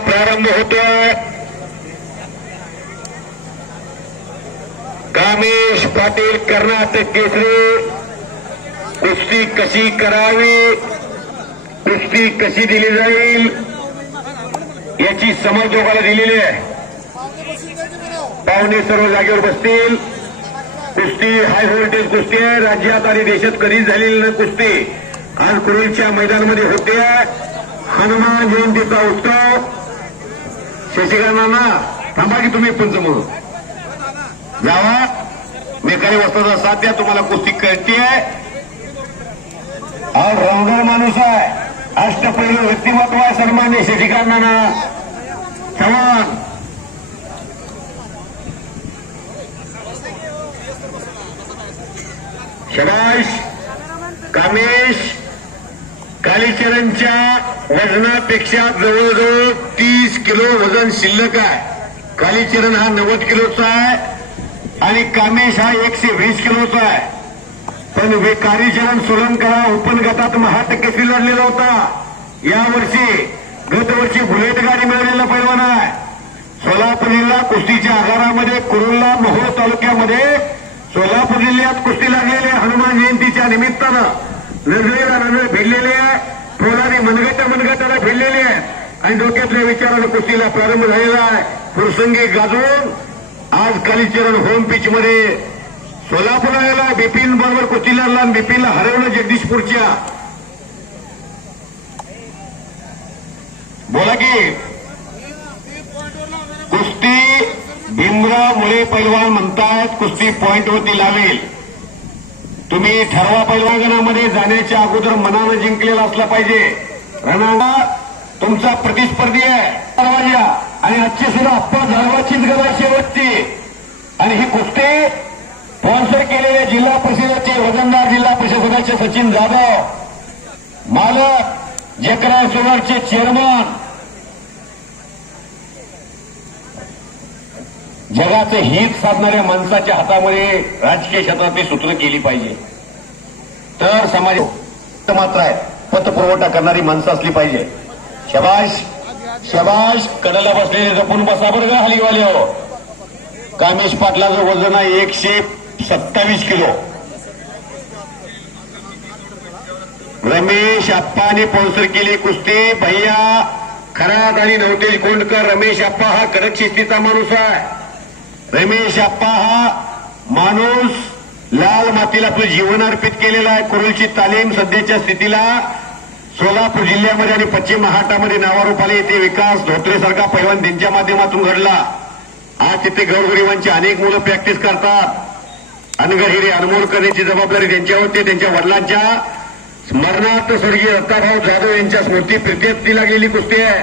प्रारंभ होतोय. कामेश पाटील कर्नाटक केसरी. कुस्ती कशी करावी, कुस्ती कशी दिली जाईल याची समज दोघांना दिलेली आहे. पाहुणे सर्व जागेवर बसतील. कुस्ती हाय व्होल्टेज कुस्ती आहे. राज्यात आणि देशात कधीच झालेली न कुस्ती आज कुरुलच्या मैदानामध्ये होते. हनुमान जयंतीचा उत्सव. शशिकांना थांबा की तुम्ही पंच म्हणून जावा. मेकारी वस्ताचा साथ द्या. तुम्हाला कुस्ती कळतीये. ऑलराऊंडर माणूस आहे. अष्टपैलू व्यक्तिमत्व आहे. सन्मान्य शशिकांना चव्हाण. शबाश. कामेश कालीचरणच्या वजनापेक्षा जवळजवळ 30 किलो वजन शिल्लक आहे. कालीचरण हा 90 किलोचा आहे आणि कामेश हा 120 किलोचा आहे. पण कालीचरण सोलंकरा ओपन गटात महाटक्केशी लढलेला होता. यावर्षी गतवर्षी बुलेट गाडी मिळवलेला पैलवान आहे. सोलापूर जिल्हा कुस्तीच्या आगारामध्ये कुरुलला मोहोळ तालुक्यामध्ये सोलापूर जिल्ह्यात कुस्ती लागलेली आहे. हनुमान जयंतीच्या निमित्तानं नजरेला नजर भिडलेले आहे. पोलाने मनगटाला भिडलेले आहे आणि डोक्यातल्या विचारानं कुस्तीला प्रारंभ झालेला आहे. प्रसंगी गाजवून आज कालीचरण होम पिच मध्ये सोलापूरला गेला. बिपिन बरोबर कुस्ती लढला आणि बिपिनला हरवलं जगदीशपूरच्या. बोला की कुस्ती भीमराव मुळे पैलवान म्हणतायत कुस्ती पॉइंटवरती लावेल. तुम्ही ठरवा पैलवानामध्ये जाण्याच्या अगोदर मनानं जिंकलेला असला पाहिजे. रणांगणा तुमचा प्रतिस्पर्धी आहे दरवाजा आणि आजची सुद्धा अप्पा झाडवाचीच गदा शेवटची. आणि ही कुस्ती स्पॉन्सर केलेले जिल्हा परिषदेचे वजनदार जिल्हा परिषद सदस्य सचिन जाधव, मालक जयकराव सुगारचे चेअरमन. जगाचे हित साधणाऱ्या माणसाच्या हातामध्ये राजकीय क्षेत्रातली सूत्र केली पाहिजे तर समाज मात्र आहे. पतपुरवठा करणारी माणसं असली पाहिजे. शबाश शबाश. कडेला बसलेले जपून बसा बरं का हलीवाले हो. कामेश पाटलाचं वजन आहे 127 किलो. रमेश आप्पाने स्पॉन्सर केली कुस्ती. भैया खरात आणि नवतेज कोंडकर. रमेश आप्पा हा कडक शिस्तीचा माणूस आहे. रमेश आप्पा हा माणूस लाल मातीला आपलं जीवन अर्पित केलेला आहे. कुरुलची तालीम सध्याच्या स्थितीला सोलापूर जिल्ह्यामध्ये आणि पश्चिम महाराष्ट्रामध्ये नावारूपाला येते. विकास धोत्रेसारखा पैलवान त्यांच्या माध्यमातून घडला. आज तिथे गौरगरिबांची अनेक मुलं प्रॅक्टिस करतात. अनगर हिरे अनमोल करण्याची जबाबदारी त्यांच्यावरती. त्यांच्या वडिलांच्या स्मरणार्थ स्वर्गीय दत्ताभाऊ जाधव यांच्या स्मृती प्रीत्यर्थी लागलेली कुस्ती आहे.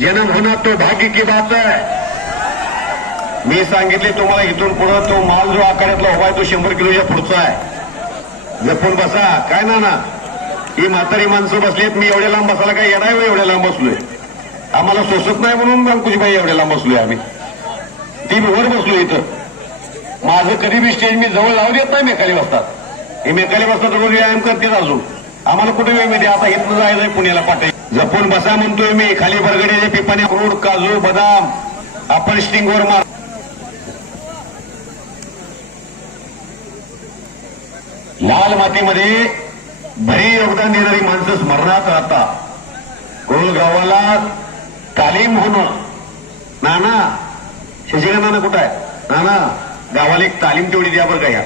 जन्म होणार तो भाग्य की बात आहे. मी सांगितले तुम्हाला इथून पुढे तो माल जो आकारातला उभा आहे तो 100 किलोच्या पुढचा आहे. जपून बसा. काय ना ही म्हातारी माणसं बसलीत. मी एवढ्या लांब बसायला काय येणार एवढ्या लांब बसलोय. आम्हाला सोसत नाही म्हणून अंकुशबाई एवढ्या लांब बसलोय. आम्ही ती वर बसलो इथं. माझं कधी बी स्टेज मी जवळ लावू देत नाही. मेकाली बसतात. हे मेकाली बसतात रोज व्यायाम करतेच. अजून आम्हाला कुठे वेळ मिळते. आता इथनं जायचंय पुण्याला पाठी. जपून बसा म्हणतोय मी. खाली बरगड्याच्या पिपाने अक्रोड काजू बदाम आपण स्टिंगवर मार. लाल मातीमध्ये भरी योगदान देणारी माणसं स्मरणात राहतात. कुरुल गावाला तालीम होणं. नाना शशिकांत नाना कुठं आहे? नाना गावाला एक तालीम तेवढी द्या बरं का. ह्या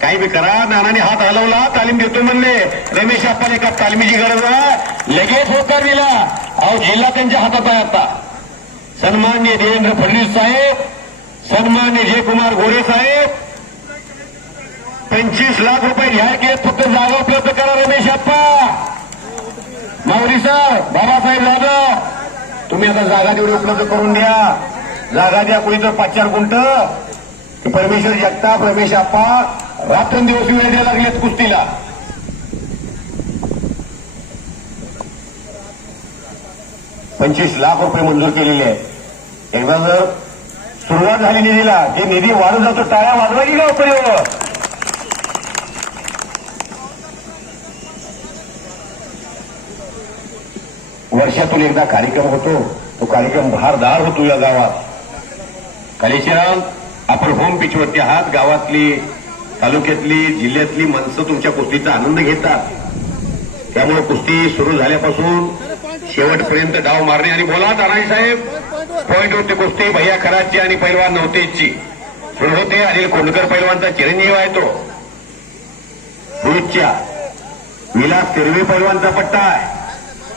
काही बी करा. नानाने हात हलवला. तालीम देतो म्हणले. रमेश आप्पाला एका तालमीची गरज आहे. लगेच होकार दिला. अहो जिल्हा त्यांच्या हातात आहे आता. सन्मान्य देवेंद्र फडणवीस साहेब, सन्मान्य जयकुमार गोरे साहेब 25 लाख रुपये जाहीर केले. फक्त जागा उपलब्ध करा. रमेश आप्पा, मावरी साहेब, बाबासाहेब जाधव तुम्ही आता जागा तेवढी उपलब्ध करून द्या. जागा द्या. कुणी तर 5-4 गुंठ. परमेश्वर जगताप रमेश आप्पा रात्रंदिवस वेळ द्यायला लागलेत कुस्तीला. ₹25 लाख मंजूर केलेले आहे. एकदा जर सुरुवात झाली निधीला, हे निधी वाढत जातो. टाळ्या वाजवा की गावकऱ्यावर. वर्षातून एकदा कार्यक्रम होतो. तो कार्यक्रम भारदार होतो या गावात. कालेश्वराम, आपण होम पिचवरती आहात. गावातली, तालुक्यातली, जिल्ह्यातली माणसं तुमच्या कुस्तीचा आनंद घेतात. त्यामुळे कुस्ती सुरू झाल्यापासून शेवटपर्यंत डाव मारणे. आणि बोला तानाजी साहेब, पॉइंटवरती कुस्ती भैया खराची आणि पैलवान नवतेजची सुरू होते. अनिल कोंडकर पैलवानचा चिरंजीव आहे तो. पुरुषच्या विलास तिरवे पैलवानचा पट्टा आहे.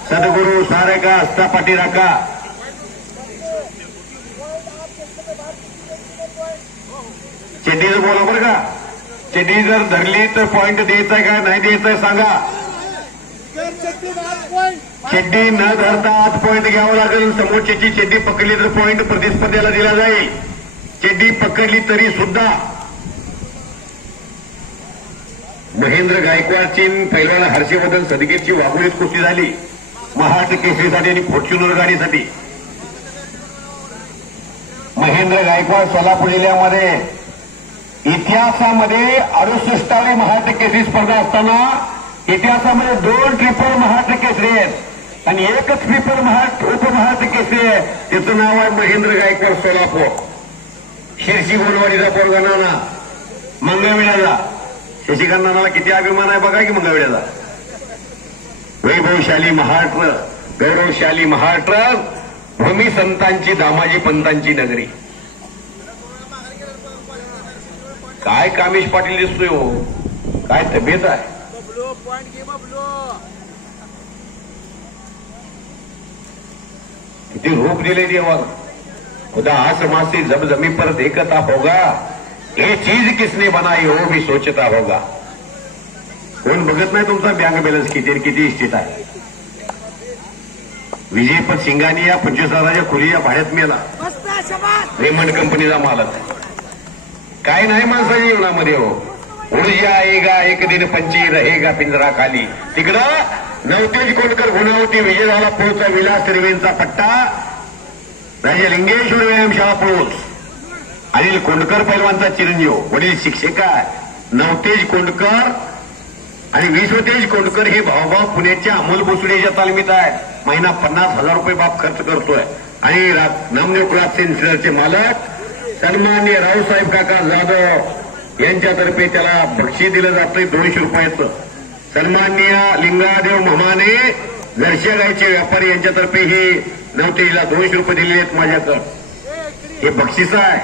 सद्गुरू सारेका असता पाठी राखा. चेड्डीचं बोला बरं का. चेड्डी जर धरली तर पॉइंट द्यायचाय का नाही द्यायचाय सांगा. चेड्डी न धरता आज पॉइंट घ्यावं लागेल. समोरची चेड्डी पकडली तर पॉइंट प्रतिस्पर्ध्याला दिला जाईल. चेड्डी पकडली तरी सुद्धा. महेंद्र गायकवाडची पैलवान हर्षवर्धन सदगीरची वाघोलीत कुस्ती झाली महाराष्ट्र केसरीसाठी आणि फॉर्च्युनर गाडीसाठी. महेंद्र गायकवाड सोलापूर जिल्ह्यामध्ये इतिहासामध्ये 68वी महाराष्ट्र केसरी स्पर्धा असताना इतिहासामध्ये 2 ट्रिपल महाराष्ट्र केसरी आहेत आणि एकच ट्रिपल उपमहाराष्ट्र केसरी आहे. त्याचं नाव आहे महेंद्र गायकवाड सोलापूर. शिरशी गोलवाडीचा पोरगा नाना, मंगळवेढ्याचा. शशिकांत नानाला किती अभिमान आहे बघा की मंगळवेढ्याचा. वैभवशाली महाराष्ट्र, गौरवशाली महाराष्ट्र, भूमी संतांची, दामाजी पंतांची नगरी. काय कामेश पाटील दिसतोय हो, काय तब्येत आहे. किती रूप दिले देवानं. खुदा आसमां से जब जमीन पर देखता होगा, ये चीज किसने बनाई हो भी सोचता होगा. कोण बघत नाही तुमचा बँक बॅलन्स किती इस्टेट आहे. विजयपत सिंगानी या 25,000च्या खोलीच्या भाड्यात मेला. रेमंड कंपनीचा मालक. काय नाही माणसाच्या जीवनामध्ये हो. ऊर्जा आएगा एक दिन पंची रहेगा पिंजरा खाली. तिकडं नवतेज कोंडकर गुणावती विजय झाला. पुढचा विलास तिरवेंचा पट्टा. राजलिंगेश्वर व्यायामशाळा पुरुष. अनिल कोंडकर पैलवानचा चिरंजीव. वडील शिक्षक आहे. नवतेज कोंडकर आणि विश्वतेज कोंडकर हे भाऊभाऊ पुण्याच्या अमोल भोसलेच्या तालमीत आहेत. महिना 50,000 रुपये बाप खर्च करतोय. आणि नामदेव क्लास सेंटरचे मालक सन्माननीय रावसाहेब काका जाधव यांच्यातर्फे त्याला बक्षीस दिलं जातंय 200 रुपयाचं. सन्माननीय लिंगादेव म्हमाने जर्शी गायचे व्यापारी यांच्यातर्फे हे नवतेजला 200 रुपये दिलेले आहेत माझ्याकडे. हे बक्षीस आहे.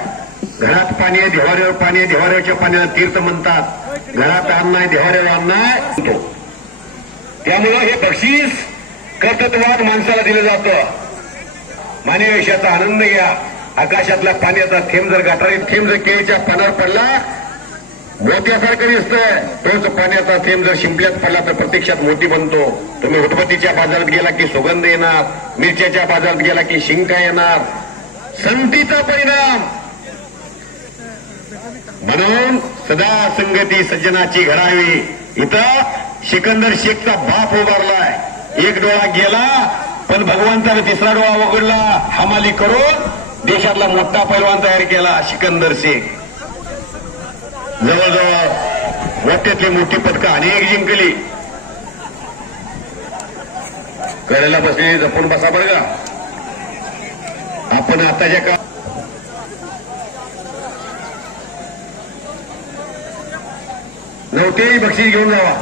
घरात पाणी आहे, देवाऱ्यावर पाणी आहे. देवाऱ्याच्या पाण्याला तीर्थ म्हणतात. घरात अन्न आहे, देवाऱ्यावर अन्न आहे. त्यामुळं हे बक्षीस कर्तृत्ववान माणसाला दिलं जातं. मानवीयशाचा आनंद घ्या. आकाशातला पाण्याचा थेंब जर गटारीत थेंब जर केळीच्या पानावर पडला मोत्यासारखं दिसतंय. तोच पाण्याचा थेंब जर शिंपल्यात पडला तर प्रत्यक्षात मोती बनतो. तुम्ही उदबत्तीच्या बाजारात गेला की सुगंध येणार, मिरच्याच्या बाजारात गेला की शिंका येणार. संतीचा परिणाम. म्हणून सदा संगती सज्जनाची घडावी. इथं सिकंदर शेखचा बाप उभारलाय. एक डोळा गेला पण भगवंताने तिसरा डोळा वगळला. हमाली करून देशातला मोठा पैलवान तयार केला सिकंदर शेख. जवळजवळ मोठ्यातली मोठी पदकं अनेक जिंकली. कडेला बसलेली जपून बसा बरं का. आपण आताच्या का नव्हते बक्षीस घेऊन जावा.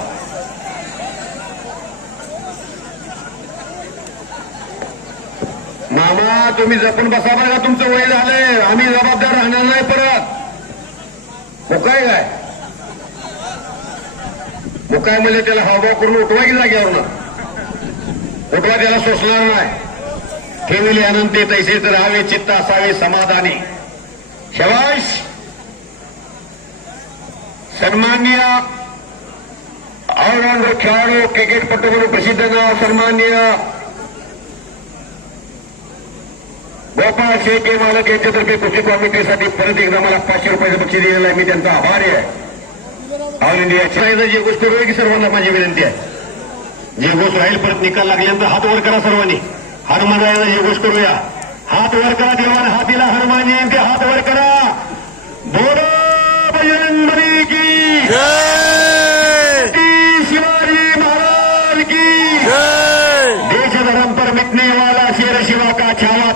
मामा तुम्ही जपून बसा बघा. तुमचं वय झालंय. आम्ही जबाबदार राहणार नाही परत. मुकाय काय मुकाय म्हणजे त्याला हावभाव करून उठवा की जाग्यावर उठवा. त्याला सोसणार नाही. ठेविले अनंते तैसे तर राहावे चित्त असावे समाधानी. शबाश. सन्माननीय ऑलराऊंडर खेळाडू क्रिकेटपटू म्हणून प्रसिद्ध नाव सन्माननीय गोपाळ शेळके मालक यांच्यातर्फे कुस्ती कॉमिटीसाठी परत एकदा मला 500 रुपयाचं बक्षीस दिलेलं आहे. मी त्यांचा आभारी आहे. ऑल इंडिया जे गोष्ट करूया की सर्वांना माझी विनंती आहे. जे गोष्ट राहील परत निकाल लागल्यानंतर हात वर करा सर्वांनी. हनुमानाला जे गोष्ट करूया. हात वर करा. देवाने हात दिला हनुमानी ते हात वर करा. बोलो बजरंगबली की जय. शिवाजी महाराज की जय. देश धर्म पर मिटने वाला शेर शिवा का छावा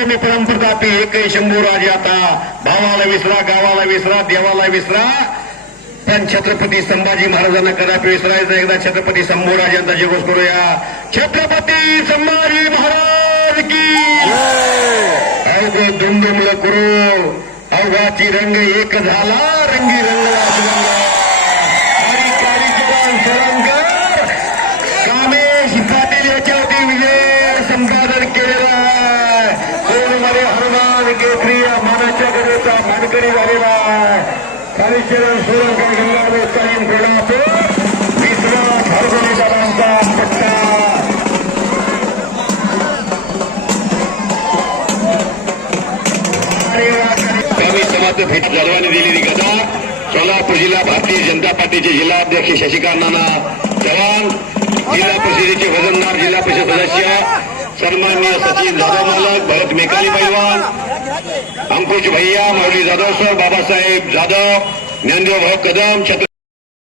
पराक्रमी परमप्रतापी एकही शंभू राजे आता भावाला विसरा, गावाला विसरा, देवाला विसरा, पण छत्रपती संभाजी महाराजांना कदापि विसरायचं. एकदा छत्रपती शंभूराजांचा जयघोष करूया. छत्रपती संभाजी महाराज की अवघ दुमदुमलं करू, अवघाची रंग एक झाला, रंगी रंगला आणि काळी जवान सरंगर कामेश पाटील याच्यावरती विजय संपादन केलेला आहे. कोणमध्ये हनुमान केसरी या मानाच्या गडेचा मानकरी झालेला आहे. कालीचरण सोळंकर गंगाधर कालीन प्रेरणापूर विश्वास हरगोलीकरांचा पट्टा कमी समाज भेट जलवाने दिलेली गदा सोलापूर जिल्हा भारतीय जनता पार्टीचे जिल्हाध्यक्ष शशिकांत नाना चव्हाण, जिल्हा परिषदेचे वजनदार जिल्हा परिषद सदस्य सन्माननीय सचिन जाधव मालक, भरत मेकाली पैलवान, अंकुश भैया, माऊली जाधव सर, बाबासाहेब जाधव, ज्ञानदेव भाऊ कदम,